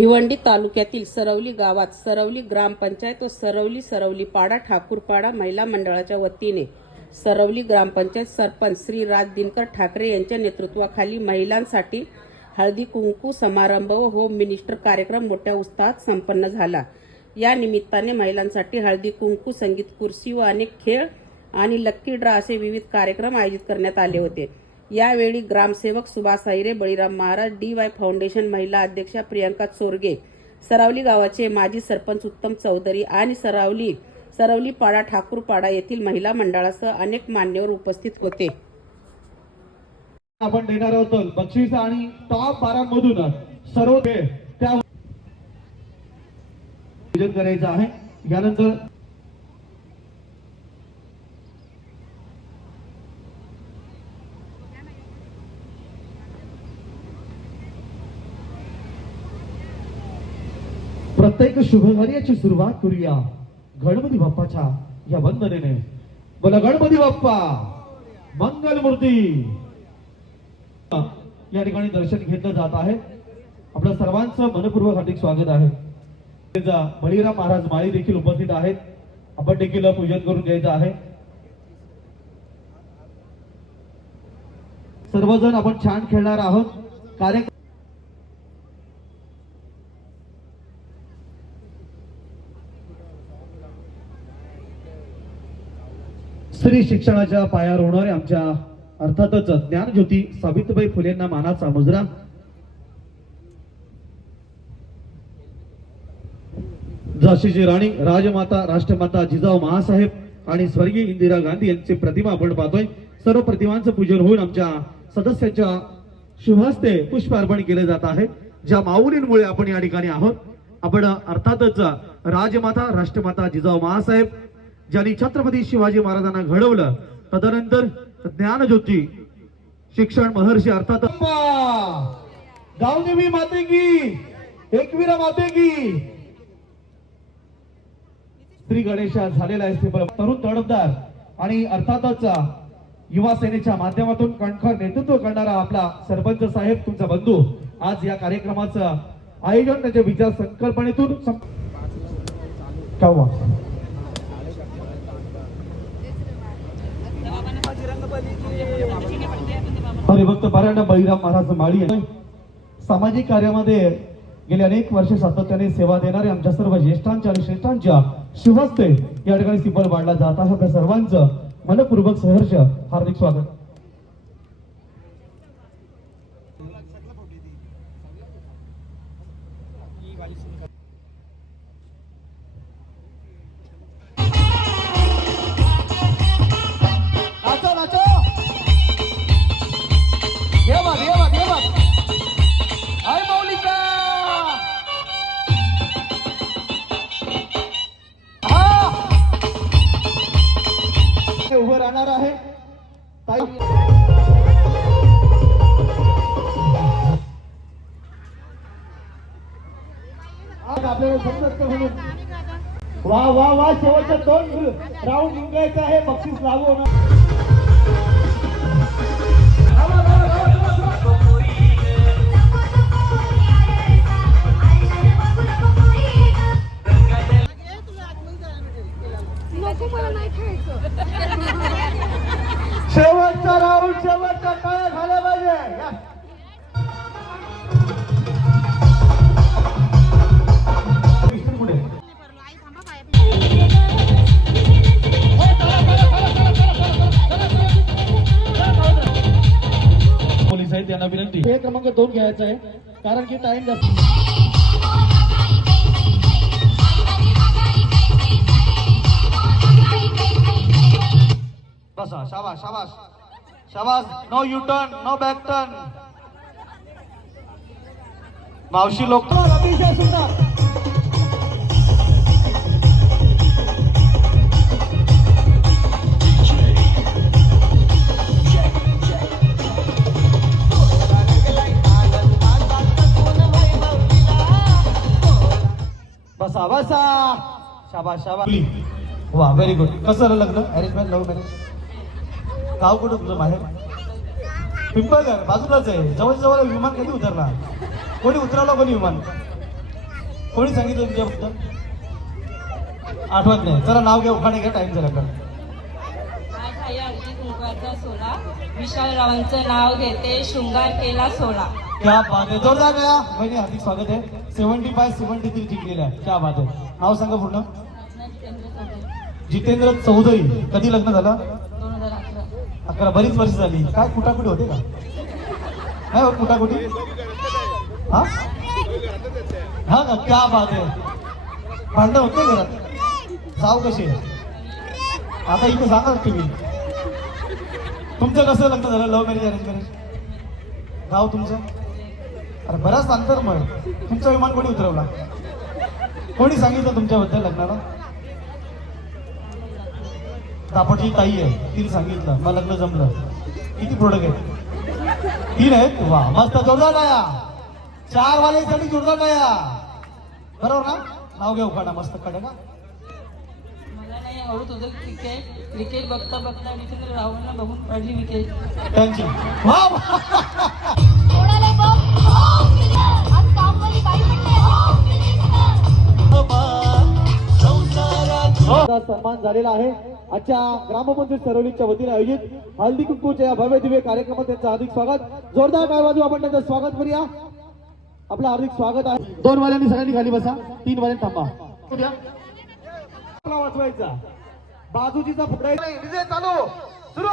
भिवंडी तालुक्यातील सरवली गावात सरवली ग्रामपंचायत व सरवली सरवली पाडा ठाकूरपाडा महिला मंडळाच्या वतीने सरवली ग्रामपंचायत सरपंच श्री राज दिनकर ठाकरे यांच्या नेतृत्वाखाली महिलांसाठी हळदी कुंकू समारंभ व होम मिनिस्टर कार्यक्रम मोठ्या उत्साहात संपन्न झाला. या निमित्ताने महिलांसाठी हळदी कुंकू संगीत खुर्शी व अनेक खेळ आणि लक्की ड्रा असे विविध कार्यक्रम आयोजित करण्यात आले होते. यावेळी ग्रामसेवक Subhash Sahire Baliram Maharaj D Y foundation महिला अध्यक्षा प्रियंका चोरगे सरावली गावाचे माजी सरपंच उत्तम चौधरी आणि सरावली सरवली पाडा ठाकूरपाडा येथील महिला मंडळासह अनेक मान्यवर उपस्थित होते. आपण देणार आहोत बक्षीस आणि टॉप बारा मधून सर्व त्या करायचं आहे. यानंतर आता एक शुभकार्याची सुरुवात करूया. गणपती बाप्पाच्या या वंदनेने. बोला गणपती बाप्पा. मंगल मूर्ती. या ठिकाणी दर्शन घेतलं जात आहे. आपल्या सर्वांचं मनपूर्वक हार्दिक स्वागत आहे. बळीराम महाराज माळी देखील उपस्थित आहेत. आपण देखील पूजन करून घ्यायचं आहे. सर्वजण आपण छान खेळणार आहोत. कार्यक्रम स्त्री शिक्षणाच्या पायावर होणारे आमच्या अर्थातच ज्ञानज्योती सावित्रीबाई फुलेंना मानाचा मुजरा. झाशीची राणी राजमाता राष्ट्रमाता जिजाऊ महासाहेब आणि स्वर्गीय इंदिरा गांधी यांची प्रतिमा आपण पाहतोय. सर्व प्रतिमांचं पूजन होऊन आमच्या सदस्याच्या शुभहस्ते पुष्प अर्पण केले जात आहे. ज्या माऊलींमुळे आपण या ठिकाणी आहोत. आपण अर्थातच राजमाता राष्ट्रमाता जिजाऊ महासाहेब ज्यांनी छत्रपती शिवाजी महाराजांना घडवलं तदनंतर ज्ञानज्योती शिक्षण महर्षी अर्थात गावदेवी माते की एकवीरा माते की. श्री गणेशा झालेला आहे तरुण तडफदार आणि अर्थातच युवा सेनेच्या माध्यमातून कणखर नेतृत्व करणारा आपला सरपंच साहेब तुमचा बंधू. आज या कार्यक्रमाचं आयोजन त्याच्या विचार संकल्पनेतून सं- हरिभक्त पारायण बळीराम महाराज माळी आहे. सामाजिक कार्यामध्ये गेले अनेक वर्षे सातत्याने सेवा देणारे आमच्या सर्व ज्येष्ठांच्या आणि श्रेष्ठांच्या शुभस्ते या ठिकाणी सिंबल वाढला जात आहे आपल्या सर्वांचं मनपूर्वक सहर्ष हार्दिक स्वागत आपल्याला समजत म्हणून? वा वा वा शेवटच्या दोन राऊंड जिंकायचं आहे बक्षीस लागू होणार खायचं शेवटचा राऊंड शेवटचा काय झाला पाहिजे. हे क्रमांक दोन घ्यायचा आहे. कारण की टाइम जास्त. बसा शाबास शाबास. शाबास no U turn no back turn मावशी लोक अतिशय सुंदर. बसा बसा शाबास शाबास वा व्हेरी गुड कसं झालं लग्न? अरेंजमेंट लव्ह मॅरेज गाव कुठं तुझं बाहेर? पिंपळगर बाजूलाच आहे. जवळ जवळ विमान कधी उतरला कोणी उतरवलं कोणी विमान? कोणी सांगितलं तुमच्याबद्दल आठवत नाही. चला नाव घ्या उखाणे घ्या टाइम झाला का आज आहे अगदी कुंकवाचा सोला विशाल रावांचं नाव घेते शृंगार केला सोला क्या बात आहे. जोरदार हार्दिक स्वागत आहे. सेव्हन्टी फाय सेव्हन्टी थ्री जिंकलेलं आहे. क्या बात आहे. नाव सांगा पूर्ण. जितेंद्र चौधरी. कधी लग्न झालं? अकरा. बरीच वर्ष झाली. काय कुटाकुटी होते का? काय हो कुटाकुटी? हा? हा का? क्या बात आहे. भांडण होते घरात? जाऊ कसे? आता इथे सांगा तुम्ही. तुमचं कसं लग्न झालं? लव्ह मॅरेज अरेंज मॅरेज गाव तुमचं? अरे बराच अंतर मग. तुमचा विमान कोणी उतरवला? कोणी सांगितलं तुमच्याबद्दल लग्नाला? दापोटची ताई आहे तिने सांगितलं मला लग्न जमलं. किती प्रोडक्ट आहेत? तीन आहेत? वा मस्त जोरदार नाया चार वालेसाठी जोरदार नाया बरोबर ना? नाव घ्या उखाडा मस्त कडे का मला नाही आवडत तुझं क्रिकेट क्रिकेट बघता बघता जितेंद्र रावांना बघून पडली विकेट. त्यांची. वा सन्मान झालेला आहे. आजच्या ग्रामपंचायत सरवलीच्या वतीने आयोजित हळदी कुंकूच्या या भव्य दिव्य कार्यक्रमात त्यांचं हार्दिक स्वागत. जोरदार काय बाजू आपण त्यांचं स्वागत करूया. आपलं हार्दिक स्वागत आहे. दोन वाल्यांनी सगळ्यांनी खाली बसा. तीन वाल्यांनी थांबा. आपला वाचवायचा. विजय चालू. सुरू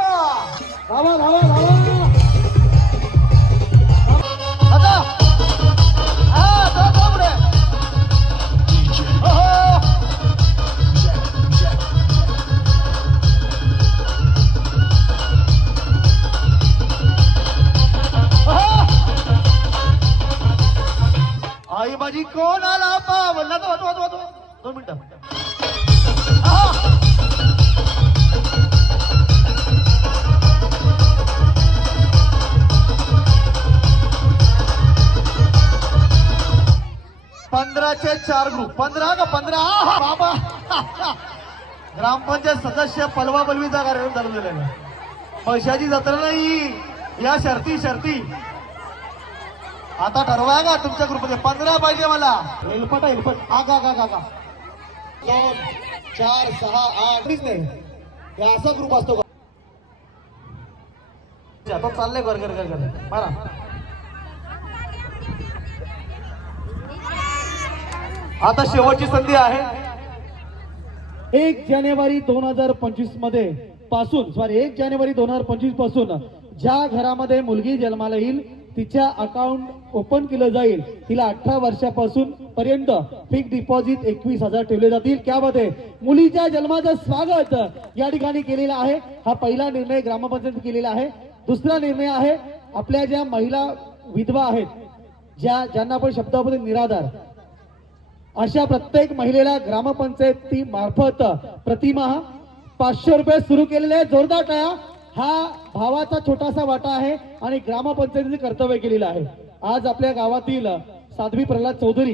धावा धावा धावा. पंधराचे चार ग्रुप पंधरा का पंधरा? बाबा. ग्रामपंचायत सदस्य पलवा पलवीचा कार्यक्रम चालू झालेला आहे. पैशाची जत्रा नाही. या शर्ती शर्ती. आता ठरवाय का तुमच्या ग्रुपमध्ये पंधरा पाहिजे मला. हेल्पट आहे हेल्पट आगा आगा आगा दोन चार सहा आठ. नाही. असा ग्रुप असतो का? चाललंय घर घर घर घर. मारा. आता शेवटची संधी आहे. एक जानेवारी दोन हजार पंचवीसमध्ये पासून सॉरी एक जानेवारी दोन हजार पंचवीसपासून ज्या घरामध्ये मुलगी जन्माला येईल तिच्या अकाउंट ओपन केलं जाईल. तिला अठरा वर्षापासून पर्यंत फिक्स डिपॉझिट एकवीस हजार ठेवले जातील. त्यामध्ये मुलीच्या जन्माचं स्वागत या ठिकाणी केलेलं आहे. हा पहिला निर्णय ग्रामपंचायत केलेला आहे. दुसरा निर्णय आहे आपल्या ज्या महिला विधवा आहेत ज्या ज्यांना आपण शब्दामध्ये निराधार अशा प्रत्येक महिलेला ग्रामपंचायती मार्फत प्रतिमाह पाचशे रुपये सुरू केलेले आहे जोरदार टाळ्या हा भावाचा छोटासा वाटा आहे आणि ग्रामपंचायतीचे कर्तव्य केलेलं आहे. आज आपल्या गावातील साध्वी प्रल्हाद चौधरी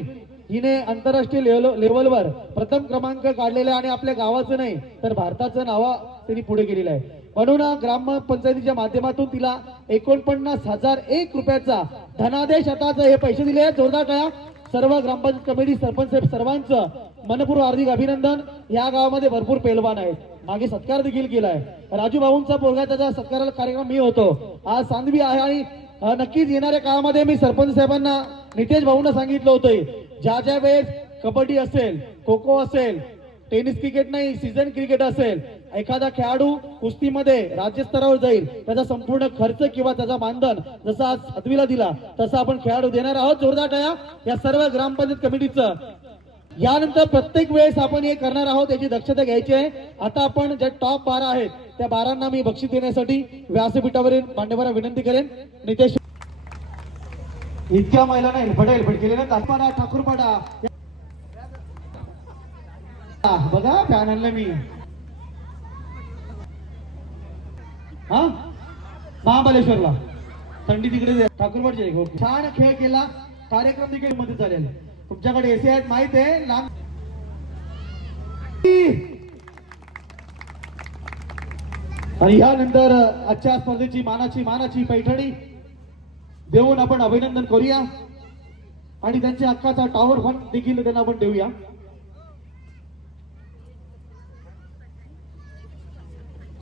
हिने आंतरराष्ट्रीय लेवल लेवलवर प्रथम क्रमांक काढलेला आहे आणि आपल्या गावाचं नाही तर भारताचं नावा त्यांनी पुढे केलेलं आहे. म्हणून ग्रामपंचायतीच्या माध्यमातून तिला एकोणपन्नास हजार एक रुपयाचा धनादेश आता हे पैसे दिले आहेत. जोरदार टाळ्या सर्व ग्रामपंचायत कमिटी सरपंच साहेब सर्वांचं मनपूर्व हार्दिक अभिनंदन. या गावामध्ये भरपूर पेलवान आहेत. मागे सत्कार देखील केलाय. राजू भाऊंचा पोरगा त्याचा सत्काराला कार्यक्रम मी होतो. आज सांधवी आहे आणि नक्कीच येणाऱ्या काळामध्ये मी सरपंच साहेबांना नितेश भाऊंना सांगितलं होतं ज्या ज्या वेळेस कबड्डी असेल खो खो असेल टेनिस क्रिकेट नाही सीझन क्रिकेट असेल. एखादा खेळाडू कुस्तीमध्ये राज्यस्तरावर जाईल. त्याचा संपूर्ण खर्च किंवा त्याचा मानधन जसा आज सातवीला दिला तसा आपण खेळाडू देणार आहोत. जोरदार या सर्व ग्रामपंचायत कमिटीचं. यानंतर प्रत्येक वेळेस आपण हे करणार आहोत याची दक्षता घ्यायची आहे. आता आपण ज्या टॉप बारा आहेत त्या बारांना मी बक्षीस देण्यासाठी व्यासपीठावरील मान्यवरांना विनंती करेन. नितेश इतक्या महिलांना हेल्पट हेल्पट केले ना? ठाकूरपाडा. बघा फॅन आणलं मी. हा? महाबलेश्वरला थंडी तिकडे ठाकूरपाडचे हो. छान खेळ केला. कार्यक्रम देखील मध्ये चालेल. तुमच्याकडे एसी आहेत माहीत आहे. लांब आणि यानंतर आजच्या स्पर्धेची मानाची मानाची पैठणी. देऊन आपण अभिनंदन करूया. आणि त्यांच्या हक्काचा टॉवर फंड देखील त्यांना आपण देऊया.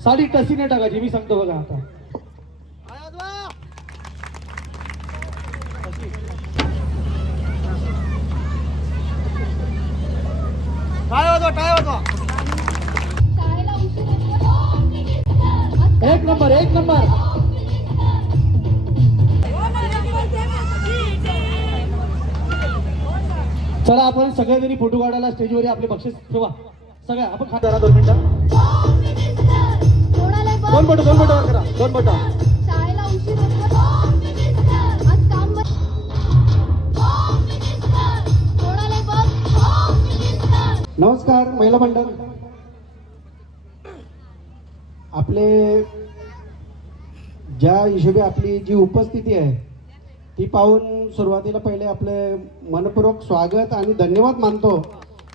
साडी टसी नाही टाकायची मी सांगतो बघा आता. एक नंबर एक नंबर. चला आपण सगळेजणी फोटो काढायला स्टेजवर आपले बक्षीस ठेवा. सगळ्या आपण खा दोन मिनिटं. दोन बोट दोन बोट वर करा दोन बोट. नमस्कार महिला मंडळ. आपले ज्या हिशोबी आपली जी उपस्थिती आहे ती पाहून सुरुवातीला पहिले आपले मनपूर्वक स्वागत आणि धन्यवाद मानतो.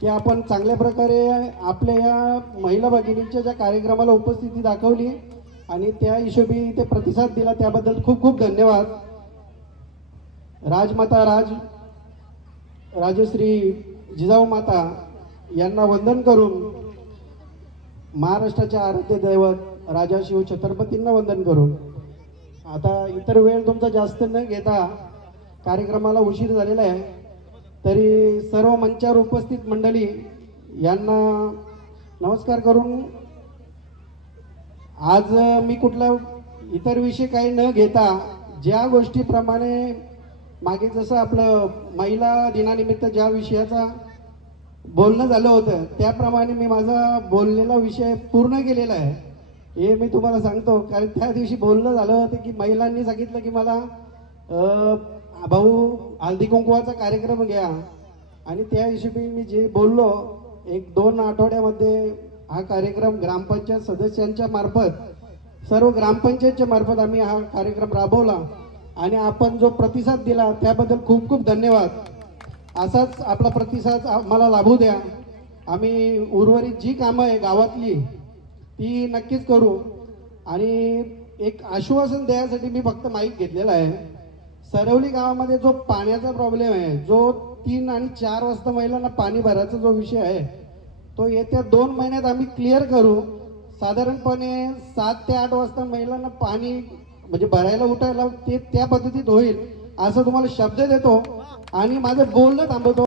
की आपण चांगल्या प्रकारे आपल्या या महिला भगिनींच्या ज्या कार्यक्रमाला उपस्थिती दाखवली आणि त्या हिशोबी ते प्रतिसाद दिला त्याबद्दल खूप खूप धन्यवाद. राजमाता राज राजश्री जिजाऊ माता यांना वंदन करून महाराष्ट्राचे आराध्य दैवत राजा शिव छत्रपतींना वंदन करून. आता इतर वेळ तुमचा जास्त न घेता कार्यक्रमाला उशीर झालेला आहे. तरी सर्व मंचावर उपस्थित मंडळी यांना नमस्कार करून आज मी कुठला इतर विषय काही न घेता ज्या गोष्टीप्रमाणे मागे जसं आपलं महिला दिनानिमित्त ज्या विषयाचा बोलणं झालं होतं त्याप्रमाणे मी माझा बोललेला विषय पूर्ण केलेला आहे. हे मी तुम्हाला सांगतो कारण त्या दिवशी बोलणं झालं होतं की महिलांनी सांगितलं की मला भाऊ हळदी कुंकवाचा कार्यक्रम घ्या. आणि त्या हिशोबी मी जे बोललो एक दोन आठवड्यामध्ये हा कार्यक्रम ग्रामपंचायत सदस्यांच्या मार्फत सर्व ग्रामपंचायतच्या मार्फत आम्ही हा कार्यक्रम राबवला आणि आपण जो प्रतिसाद दिला त्याबद्दल खूप खूप धन्यवाद. असाच आपला प्रतिसाद आम्हाला लाभू द्या. आम्ही उर्वरित जी कामं आहे गावातली ती नक्कीच करू. आणि एक आश्वासन द्यायसाठी मी फक्त माहीत घेतलेला आहे. सरवली गावामध्ये जो पाण्याचा प्रॉब्लेम आहे जो तीन आणि चार वाजता महिलांना पाणी भरायचा जो विषय आहे तो येत्या दोन महिन्यात आम्ही क्लिअर करू. साधारणपणे सात ते आठ वाजता महिलांना पाणी म्हणजे भरायला उठायला ते त्या पद्धतीत होईल असं तुम्हाला शब्द देतो. आणि माझं बोलणं थांबवतो.